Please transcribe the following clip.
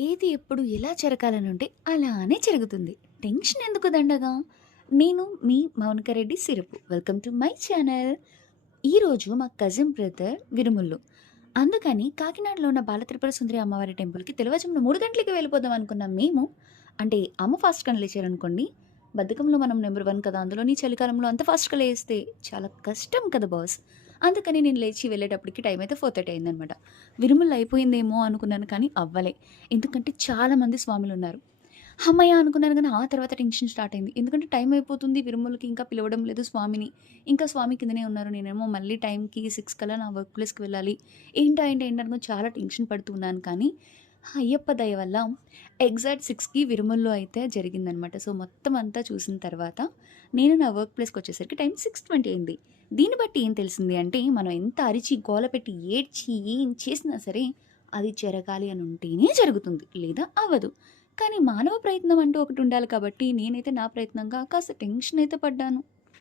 ఏది ఎప్పుడు ఎలా జరగాలనుంటే అలానే జరుగుతుంది. టెన్షన్ ఎందుకు దండగా? నేను మీ మౌనికారెడ్డి సిరపు. Welcome to my channel. ఈరోజు మా కజిన్ బ్రదర్ విరుముళ్ళు. అందుకని కాకినాడలో ఉన్న బాలత్రిపుర సుందరి అమ్మవారి టెంపుల్‌కి తెల్లవారుజామున 3 గంటలకే వెళ్ళిపోదాం అనుకున్నాం మేము. అంటే అమ్మ ఫాస్ట్‌గా లేచారనుకోండి. బద్ధకంలో మనం నంబర్ 1 కదా! అందులోని చలికాలంలో అంత ఫాస్ట్‌గా లేస్తే చాలా కష్టం కదా బాస్! అందుకని నేను లేచి వెళ్ళేటప్పటికి టైం అయితే 4:30 అయిందనమాట. విరుములు అయిపోయిందేమో అనుకున్నాను కానీ అవ్వలే. ఎందుకంటే చాలామంది స్వాములున్నారు. హమ్మయ్య! అనుకున్నాను గానీ, ఆ తర్వాత టెన్షన్ స్టార్ట్ అయింది. ఎందుకంటే టైం అయిపోతుంది. విరుమలకి ఇంకా పిలవడం లేదు స్వామిని. ఇంకా స్వామి కిందనే ఉన్నారు. నేనేమో మళ్ళీ టైంకి 6 కల్లా నా వర్క్ ప్లేస్‌కి వెళ్ళాలి. ఏంటనుకుని చాలా టెన్షన్ పడుతూ ఉన్నాను కానీ, అయ్యప్ప దయ వల్ల ఎగ్జాక్ట్ 6కి విరుమల్లో అయితే జరిగిందనమాట. సో, మొత్తం అంతా చూసిన తర్వాత నేను నా వర్క్ ప్లేస్‌కొచ్చేసరికి టైం 6:20 అయింది. దీన్ని బట్టి ఏం తెలిసింది అంటే, మనం ఎంత అరిచి, గోల పెట్టి, ఏడ్చి, ఏం చేసినా సరే అది జరగాలి అని ఉంటేనే జరుగుతుంది. లేదా అవ్వదు. కానీ మానవ ప్రయత్నం అంటూ ఒకటుండాలి కాబట్టి నేనైతే నా ప్రయత్నంగా కాస్త టెన్షన్ అయితే పడ్డాను.